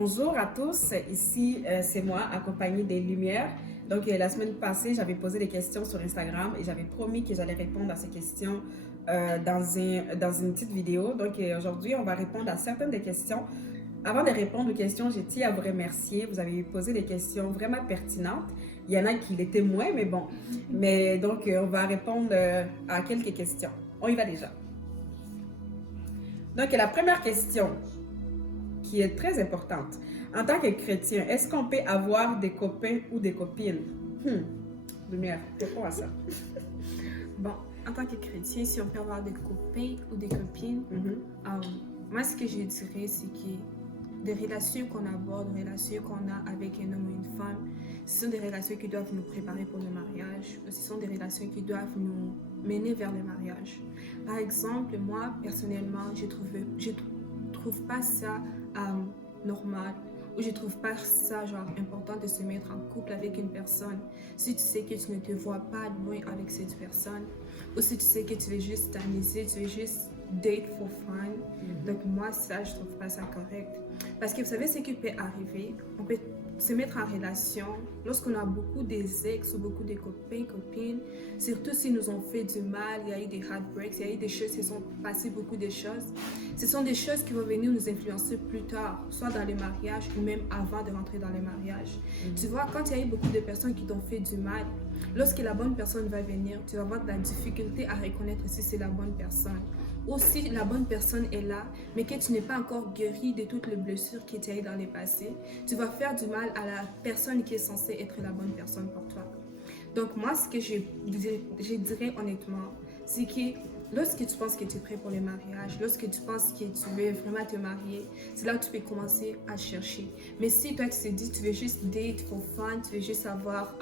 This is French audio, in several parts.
Bonjour à tous, ici c'est moi accompagnée des Lumières. Donc la semaine passée, j'avais posé des questions sur Instagram et j'avais promis que j'allais répondre à ces questions dans une petite vidéo. Donc aujourd'hui, on va répondre à certaines des questions. Avant de répondre aux questions, je tiens à vous remercier. Vous avez posé des questions vraiment pertinentes. Il y en a qui l'étaient moins, mais bon. Mais donc on va répondre à quelques questions. On y va déjà. Donc la première question, qui est très importante. En tant que chrétien, est-ce qu'on peut avoir des copains ou des copines? Lumière, réponds à ça. Bon, en tant que chrétien, si on peut avoir des copains ou des copines, moi, ce que je dirais, c'est que des relations qu'on aborde, des relations qu'on a avec un homme ou une femme, ce sont des relations qui doivent nous préparer pour le mariage, ou ce sont des relations qui doivent nous mener vers le mariage. Par exemple, moi, personnellement, je trouve pas ça normal, ou je trouve pas ça genre important de se mettre en couple avec une personne si tu sais que tu ne te vois pas loin avec cette personne, ou si tu sais que tu veux juste t'amuser, tu veux juste date for fun. Donc moi, ça, je trouve pas ça correct. Parce que vous savez ce qui peut arriver, on peut se mettre en relation lorsqu'on a beaucoup des ex ou beaucoup de copains, copines, surtout s'ils nous ont fait du mal, il y a eu des heartbreaks, il y a eu des choses qui sont passées, beaucoup de choses. Ce sont des choses qui vont venir nous influencer plus tard, soit dans le mariage ou même avant de rentrer dans le mariage. Tu vois, quand il y a eu beaucoup de personnes qui t'ont fait du mal, lorsque la bonne personne va venir, tu vas avoir de la difficulté à reconnaître si c'est la bonne personne. Ou si la bonne personne est là, mais que tu n'es pas encore guéri de toutes les blessures qui étaient dans le passé, tu vas faire du mal à la personne qui est censée être la bonne personne pour toi. Donc moi, ce que je dirais honnêtement, c'est que lorsque tu penses que tu es prêt pour le mariage, lorsque tu penses que tu veux vraiment te marier, c'est là que tu peux commencer à chercher. Mais si toi tu te dis tu veux juste date for fun, tu veux juste avoir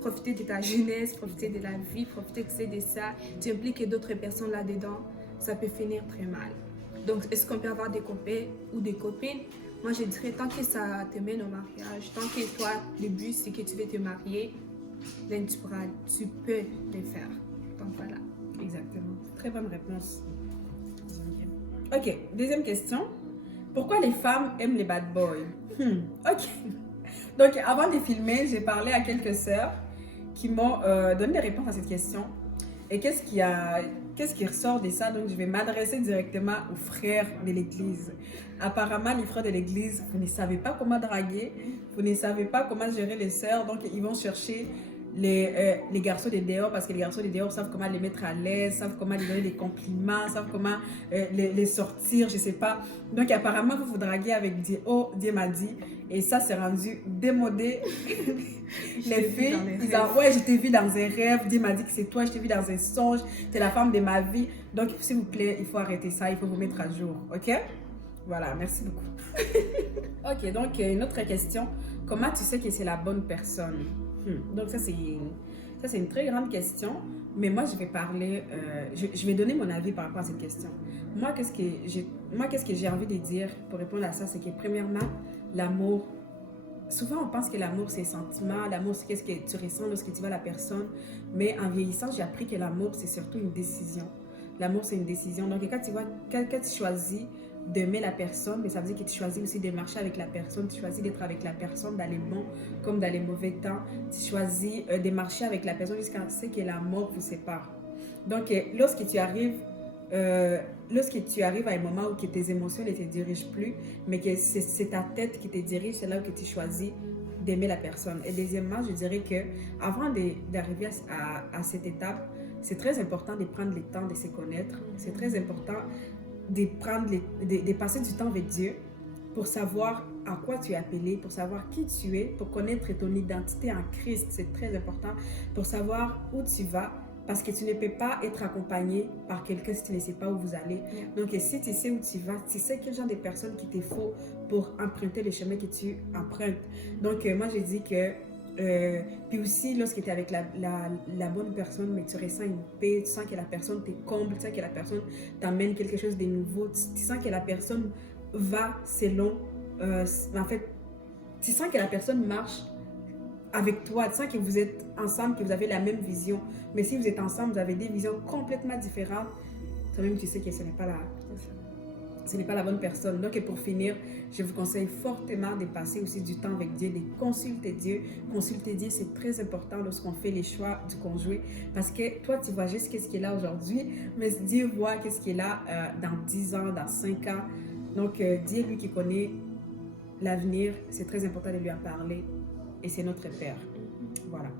profiter de ta jeunesse, profiter de la vie, profiter de ça, tu impliques d'autres personnes là-dedans, ça peut finir très mal. Donc, est-ce qu'on peut avoir des copains ou des copines? Moi, je dirais, tant que ça te mène au mariage, tant que toi, le but, c'est que tu veux te marier, then tu peux le faire. Donc, voilà. Exactement. Très bonne réponse. Ok, deuxième question. Pourquoi les femmes aiment les bad boys? Ok. Donc, avant de filmer, j'ai parlé à quelques sœurs qui m'ont donné des réponses à cette question. Et qu'est-ce qui ressort de ça? Donc, je vais m'adresser directement aux frères de l'église. Apparemment, les frères de l'église, vous ne savez pas comment draguer, vous ne savez pas comment gérer les sœurs, donc ils vont chercher les garçons des dehors, parce que les garçons des dehors savent comment les mettre à l'aise, savent comment les donner des compliments, savent comment les sortir, je sais pas. Donc apparemment, vous draguez avec Dieu, oh, Dieu m'a dit, et ça c'est rendu démodé. Les filles, ils disent, ouais, je t'ai vu dans un rêve, Dieu m'a dit que c'est toi, je t'ai vu dans un songe, t'es la femme de ma vie. Donc s'il vous plaît, il faut arrêter ça, il faut vous mettre à jour, ok? Voilà, merci beaucoup. Ok, donc une autre question. Comment tu sais que c'est la bonne personne? Donc ça c'est une très grande question, mais moi je vais parler, je vais donner mon avis par rapport à cette question. Moi qu'est-ce que j'ai envie de dire pour répondre à ça, c'est que premièrement, l'amour, souvent on pense que l'amour c'est sentiment, l'amour c'est qu'est-ce que tu ressens lorsque tu vois la personne, mais en vieillissant j'ai appris que l'amour c'est surtout une décision. L'amour c'est une décision, donc quand tu choisis d'aimer la personne, mais ça veut dire que tu choisis aussi de marcher avec la personne, tu choisis d'être avec la personne dans les bons comme dans les mauvais temps, tu choisis de marcher avec la personne jusqu'à ce que la mort vous sépare. Donc lorsque tu arrives à un moment où que tes émotions ne te dirigent plus, mais que c'est ta tête qui te dirige, c'est là où que tu choisis d'aimer la personne. Et deuxièmement, je dirais que avant d'arriver à cette étape, c'est très important de prendre le temps de se connaître, c'est très important de passer du temps avec Dieu pour savoir à quoi tu es appelé, pour savoir qui tu es, pour connaître ton identité en Christ. C'est très important pour savoir où tu vas, parce que tu ne peux pas être accompagné par quelqu'un si tu ne sais pas où vous allez. Donc si tu sais où tu vas, tu sais quel genre de personnes qu'il te faut pour emprunter le chemin que tu empruntes. Donc moi je dis que puis aussi, lorsque tu es avec la bonne personne, mais tu ressens une paix, tu sens que la personne te comble, tu sens que la personne t'amène quelque chose de nouveau, tu sens que la personne va selon, en fait, tu sens que la personne marche avec toi, tu sens que vous êtes ensemble, que vous avez la même vision. Mais si vous êtes ensemble, vous avez des visions complètement différentes, toi-même tu sais que ce n'est pas ce n'est pas la bonne personne. Donc, et pour finir, je vous conseille fortement de passer aussi du temps avec Dieu, de consulter Dieu. Consulter Dieu, c'est très important lorsqu'on fait les choix du conjoint. Parce que toi, tu vois juste qu'est-ce qui est là aujourd'hui, mais Dieu voit qu'est-ce qui est là dans 10 ans, dans 5 ans. Donc, Dieu, lui qui connaît l'avenir, c'est très important de lui en parler. Et c'est notre Père. Voilà.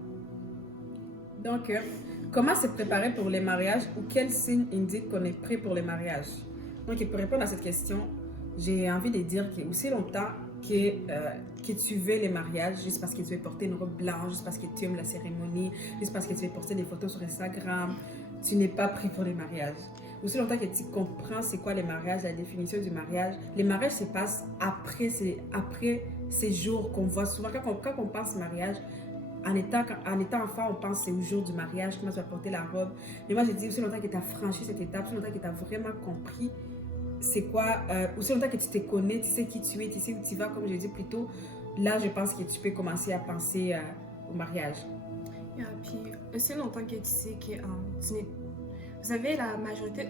Donc, comment se préparer pour les mariages ou quels signes indiquent qu'on est prêt pour les mariages? Donc, pour répondre à cette question, j'ai envie de dire que aussi longtemps que tu veux les mariages, juste parce que tu veux porter une robe blanche, juste parce que tu aimes la cérémonie, juste parce que tu veux poster des photos sur Instagram, tu n'es pas prêt pour les mariages. Aussi longtemps que tu comprends c'est quoi les mariages, la définition du mariage, les mariages se passent après ces jours qu'on voit souvent. Quand on pense mariage, en étant enfant, on pense c'est au jour du mariage, comment tu vas porter la robe. Mais moi, je dis aussi longtemps que tu as franchi cette étape, aussi longtemps que tu as vraiment compris c'est quoi, aussi longtemps que tu te connais, tu sais qui tu es, tu sais où tu vas, comme je dis plus tôt, là, je pense que tu peux commencer à penser au mariage. Et puis, aussi longtemps que tu sais que tu n'es... Vous savez, la majorité,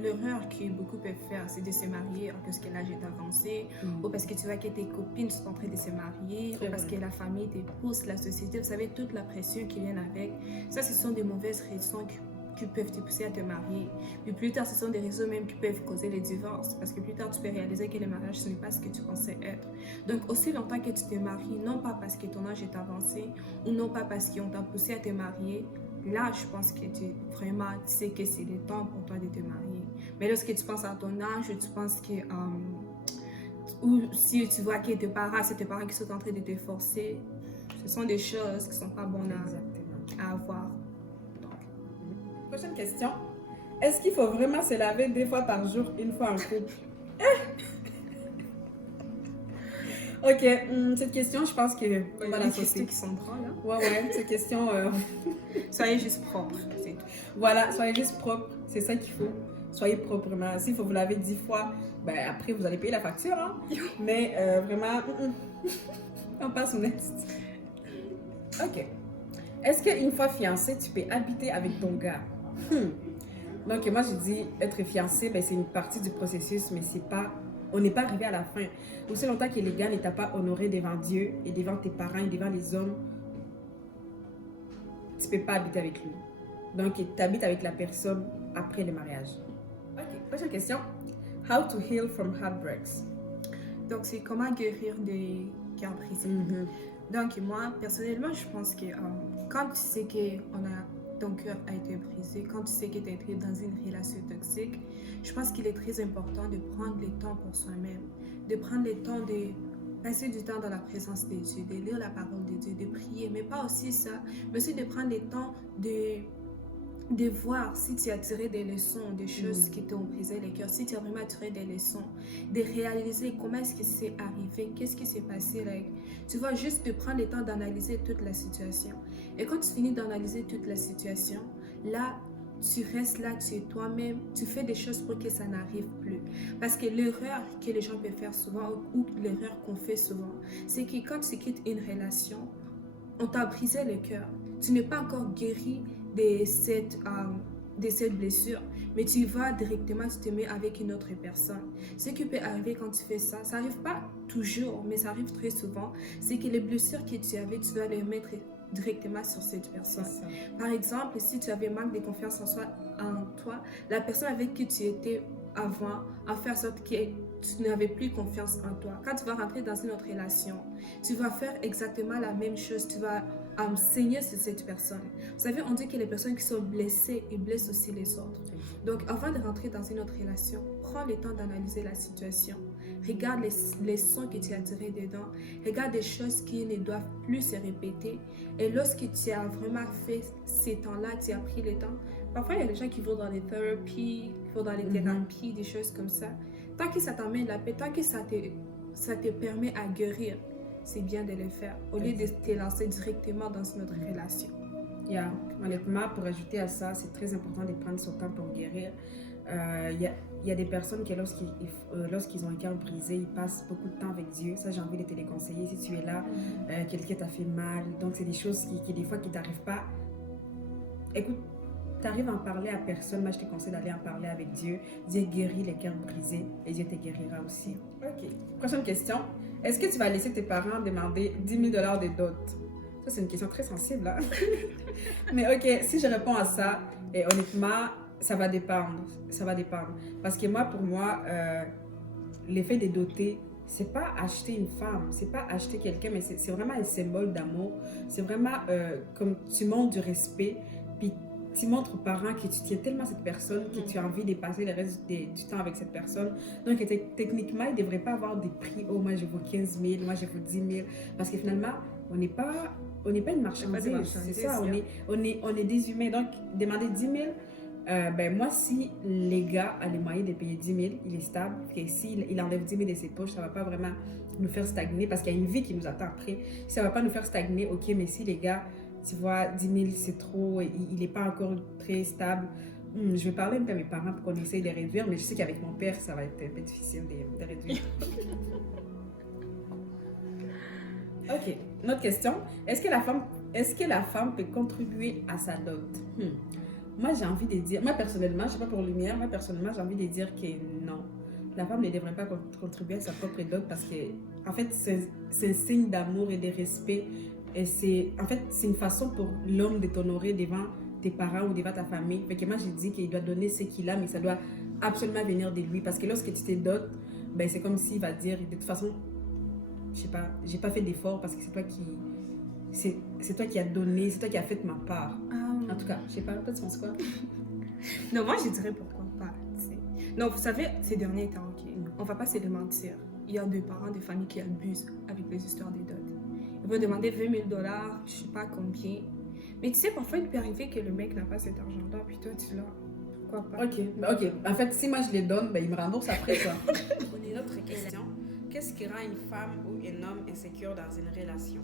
l'erreur que beaucoup peuvent faire, c'est de se marier parce que l'âge est avancé, ou parce que tu vois que tes copines sont en train de se marier, ou parce que la famille te pousse, la société, vous savez, toute la pression qui vient avec. Ça, ce sont des mauvaises raisons qui peuvent te pousser à te marier. Puis plus tard, ce sont des raisons même qui peuvent causer les divorces, parce que plus tard, tu peux réaliser que le mariage, ce n'est pas ce que tu pensais être. Donc, aussi longtemps que tu te maries, non pas parce que ton âge est avancé, ou non pas parce qu'on t'a poussé à te marier, là, je pense que tu sais que c'est le temps pour toi de te marier. Mais lorsque tu penses à ton âge, tu penses que... ou si tu vois que tes parents, c'est tes parents qui sont en train de te forcer, ce sont des choses qui ne sont pas bonnes à avoir. Donc. Prochaine question. Est-ce qu'il faut vraiment se laver 2 fois par jour, une fois en couple? Ok, cette question, je pense que on va la sauter. Qui sont drôles, hein? Ouais, cette question... Soyez juste propre, c'est tout. Voilà, soyez juste propre, c'est ça qu'il faut. Soyez propre, vraiment. S'il faut vous laver 10 fois, ben après, vous allez payer la facture, hein? Mais vraiment, on passe au next. Ok. Est-ce qu'une fois fiancé, tu peux habiter avec ton gars? Donc, moi, je dis, être fiancé, ben, c'est une partie du processus, mais c'est pas... On n'est pas arrivé à la fin. Aussi longtemps que les gars ne t'a pas honoré devant Dieu et devant tes parents et devant les hommes, tu ne peux pas habiter avec lui. Donc, tu habites avec la personne après le mariage. Ok, prochaine question. How to heal from heartbreaks? Donc, c'est comment guérir des cœurs brisés. Donc, moi, personnellement, je pense que quand tu sais que ton cœur a été brisé, quand tu sais que tu es entré dans une relation toxique, je pense qu'il est très important de prendre le temps pour soi-même, de prendre le temps de passer du temps dans la présence de Dieu, de lire la parole de Dieu, de prier, mais pas aussi ça, mais aussi de prendre le temps de voir si tu as tiré des leçons, des choses qui t'ont brisé le cœur, si tu as vraiment tiré des leçons, de réaliser comment est-ce que c'est arrivé, qu'est-ce qui s'est passé. Tu vois, juste de prendre le temps d'analyser toute la situation. Et quand tu finis d'analyser toute la situation, là, tu restes là, tu es toi-même, tu fais des choses pour que ça n'arrive plus. Parce que l'erreur que les gens peuvent faire souvent, ou l'erreur qu'on fait souvent, c'est que quand tu quittes une relation, on t'a brisé le cœur. Tu n'es pas encore guéri de cette blessure, mais tu vas directement, tu te mets avec une autre personne. Ce qui peut arriver quand tu fais ça, ça n'arrive pas toujours, mais ça arrive très souvent, c'est que les blessures que tu avais, tu dois les mettre directement sur cette personne. Par exemple, si tu avais manque de confiance en toi, la personne avec qui tu étais avant a fait en sorte que tu n'avais plus confiance en toi. Quand tu vas rentrer dans une autre relation, tu vas faire exactement la même chose. Tu vas saigner sur cette personne. Vous savez, on dit que les personnes qui sont blessées, ils blessent aussi les autres. Donc, avant de rentrer dans une autre relation, prends le temps d'analyser la situation. Regarde les sons que tu as tirés dedans. Regarde des choses qui ne doivent plus se répéter. Et lorsque tu as vraiment fait ces temps-là, tu as pris le temps. Parfois, il y a des gens qui vont dans les thérapies, qui vont dans les thérapies, des choses comme ça. Tant que ça t'emmène la paix, tant que ça te permet à guérir, c'est bien de le faire, au lieu de te lancer directement dans une autre relation. Honnêtement, pour ajouter à ça, c'est très important de prendre son temps pour guérir. Il y a des personnes qui, lorsqu'ils ont un cœur brisé, ils passent beaucoup de temps avec Dieu. Ça, j'ai envie de te les conseiller. Si tu es là, quelqu'un t'a fait mal, donc c'est des choses qui des fois, qui t'arrivent pas. Écoute, tu arrives à en parler à personne, moi je te conseille d'aller en parler avec Dieu. Dieu guérit les cœurs brisés et Dieu te guérira aussi. Ok. Prochaine question. Est-ce que tu vas laisser tes parents demander 10 000 $ de dot? Ça, c'est une question très sensible, hein? Mais ok, si je réponds à ça, et honnêtement, ça va dépendre. Ça va dépendre. Parce que moi, pour moi, l'effet des dotés, c'est pas acheter une femme, c'est pas acheter quelqu'un, mais c'est vraiment un symbole d'amour. C'est vraiment comme tu montres du respect, puis tu montres aux parents que tu tiens tellement à cette personne que tu as envie de passer le reste du temps avec cette personne. Donc, techniquement, il ne devrait pas avoir des prix. Oh, moi, je vaux 15 000, moi, je vaux 10 000. Parce que finalement, on n'est pas une marchandise. C'est ça, on est des humains. Donc, demander 10 000, ben moi, si les gars ont les moyens de payer 10 000, il est stable. Et s'il enlève 10 000 de ses poches, ça ne va pas vraiment nous faire stagner parce qu'il y a une vie qui nous attend après. Si ça ne va pas nous faire stagner, ok, mais si les gars, tu vois, 10 000 c'est trop, il n'est pas encore très stable, je vais parler un peu à mes parents pour qu'on essaye de réduire, mais je sais qu'avec mon père, ça va être un peu difficile de réduire. Ok, une autre question. Est-ce que la femme peut contribuer à sa dot? Moi, j'ai envie de dire, moi personnellement, je ne sais pas pour Lumière, moi personnellement, j'ai envie de dire que non. La femme ne devrait pas contribuer à sa propre dot parce que, en fait, c'est un signe d'amour et de respect. Et c'est une façon pour l'homme de t'honorer devant tes parents ou devant ta famille. Fait que moi, j'ai dit qu'il doit donner ce qu'il a, mais ça doit absolument venir de lui. Parce que lorsque tu te dotes, ben, c'est comme s'il va dire, de toute façon, je sais pas, j'ai pas fait d'effort parce que c'est toi qui as donné, c'est toi qui as fait ma part. En tout cas, je sais pas, toi tu penses quoi? Non, moi je dirais pourquoi pas. Non, vous savez, ces derniers temps, on va pas se le mentir. Il y a des parents de famille qui abusent avec les histoires des dots. Ils vont demander 20 000 $, je sais pas combien. Mais tu sais, parfois il peut arriver que le mec n'a pas cet argent-là, puis toi tu l'as. Pourquoi pas? Ok. En fait, si moi je les donne, ben, il me rembourse après quoi. On a une autre question. Qu'est-ce qui rend une femme ou un homme insécure dans une relation?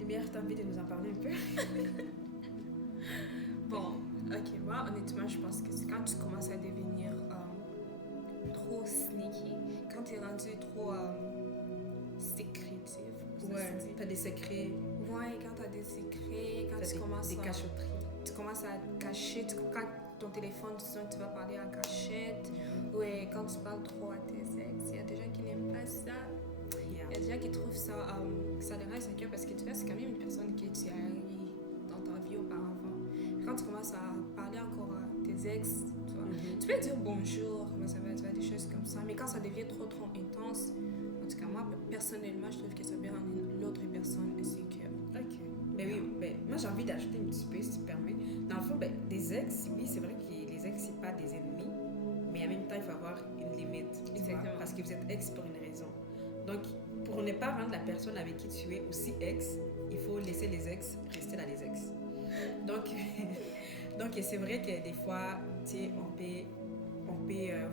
Lumière, t'as envie de nous en parler un peu? Bon, ok, moi honnêtement, je pense que c'est quand tu commences à devenir trop sneaky, quand tu es rendu trop sécrétif. Ouais, t'as des secrets. Ouais, quand tu as des secrets, quand tu commences des cachotteries. Tu commences à cacher, quand ton téléphone sonne, tu vas parler en cachette. Ouais, quand tu parles trop à tes ex, il y a des gens qui n'aiment pas ça. Il y a des gens qui trouvent ça, ça les rend insécures parce que tu vois, c'est quand même une personne que tu as eu dans ta vie auparavant. Quand tu commences à parler encore à tes ex, tu vois, tu peux dire bonjour, comment ça va, tu vois, des choses comme ça. Mais quand ça devient trop intense, en tout cas moi, personnellement, je trouve que ça peut rendre l'autre personne insécure. Ok. Ben oui, ben, moi j'ai envie d'ajouter un petit peu, si tu permets. Dans le fond, ben, des ex, oui, c'est vrai que les ex, c'est pas des ennemis, mais en même temps, il faut avoir une limite. Exactement. Parce que vous êtes ex pour une raison. Donc, pour ne pas rendre la personne avec qui tu es aussi ex, il faut laisser les ex rester dans les ex. Donc c'est vrai que des fois, tu sais, on peut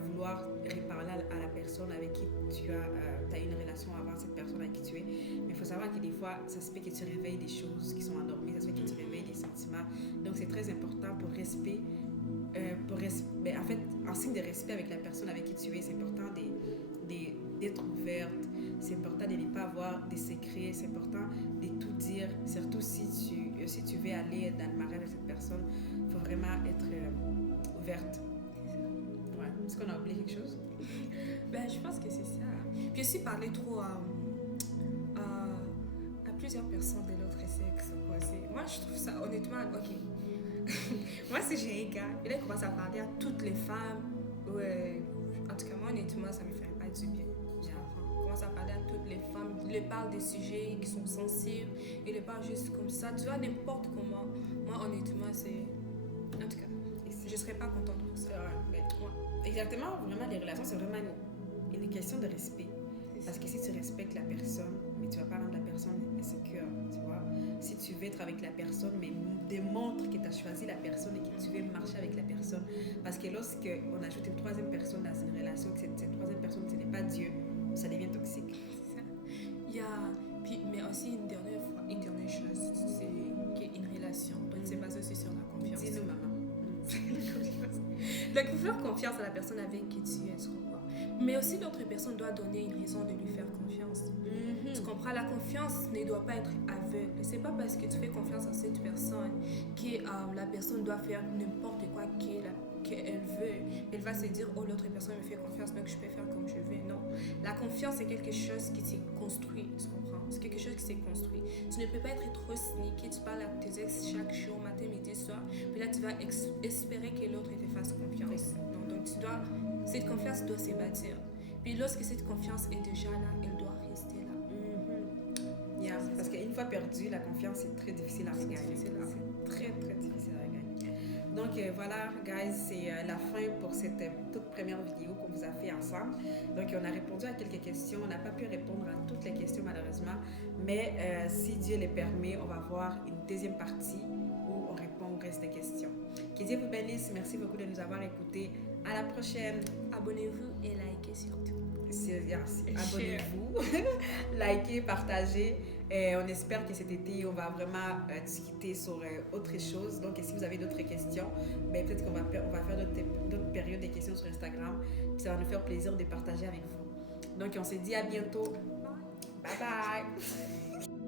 vouloir reparler à la personne avec qui tu as une relation avant cette personne avec qui tu es. Mais il faut savoir que des fois, ça se fait que tu réveilles des choses qui sont endormies, ça se fait que tu réveilles des sentiments. Donc c'est très important pour respect. Ben, en fait, en signe de respect avec la personne avec qui tu es, c'est important d'être ouverte, c'est important de ne pas avoir des secrets, c'est important de tout dire, surtout si tu veux aller dans le mariage avec cette personne, il faut vraiment être ouverte. Ouais. Est-ce qu'on a oublié quelque chose? Ben, je pense que c'est ça. Puis aussi parler trop à plusieurs personnes de l'autre sexe. Moi, je trouve ça, honnêtement, ok. Moi, si j'ai un gars, et là, il commence à parler à toutes les femmes. Ouais. En tout cas, moi, honnêtement, ça me ferait pas du bien. Il commence à parler à toutes les femmes. Il leur parle des sujets qui sont sensibles. Il leur parle juste comme ça. Tu vois, n'importe comment. Moi, honnêtement, c'est... En tout cas, je serais pas contente pour ça. Ouais. Exactement, vraiment, les relations, c'est vraiment une question de respect. Parce que si tu respectes la personne, mais tu ne vas pas rendre la personne insécure, tu vois. Si tu veux être avec la personne, mais démontre que tu as choisi la personne et que tu veux marcher avec la personne. Parce que lorsqu'on ajoute une troisième personne dans une relation, que cette troisième personne, ce n'est pas Dieu, ça devient toxique. C'est ça. Il y a... mais aussi une dernière chose, c'est qu'une relation doit se baser aussi sur la confiance. Dis-nous, maman. Donc, il faut faire confiance à la personne avec qui tu es, tu comprends. Mais aussi, l'autre personne doit donner une raison de lui faire confiance. Tu comprends? La confiance ne doit pas être aveugle. C'est pas parce que tu fais confiance à cette personne que la personne doit faire n'importe quoi qu'elle veut. Elle va se dire, oh, l'autre personne me fait confiance, donc je peux faire comme je veux. Non. La confiance, c'est quelque chose qui s'est construit, tu comprends? C'est quelque chose qui s'est construit. Tu ne peux pas être trop sneaky, tu parles à tes ex chaque jour, matin, midi, soir, puis là, tu vas espérer que l'autre te fasse confiance. Non, donc, cette confiance doit se bâtir. Puis lorsque cette confiance est déjà là, elle doit rester là. Yeah, parce qu'une fois perdue, la confiance est très difficile à regagner. C'est très, très difficile à regagner. Donc voilà, guys, c'est la fin pour cette toute première vidéo qu'on vous a fait ensemble. Donc on a répondu à quelques questions. On n'a pas pu répondre à toutes les questions malheureusement. Mais si Dieu le permet, on va voir une deuxième partie où on répond au reste des questions. Que Dieu vous bénisse. Merci beaucoup de nous avoir écoutés. À la prochaine. Abonnez-vous et likez surtout. Abonnez-vous, likez, partagez. Et on espère que cet été, on va vraiment discuter sur autre chose. Donc, si vous avez d'autres questions, ben, peut-être qu'on va faire d'autres périodes de questions sur Instagram. Puis ça va nous faire plaisir de partager avec vous. Donc, on se dit à bientôt. Bye bye.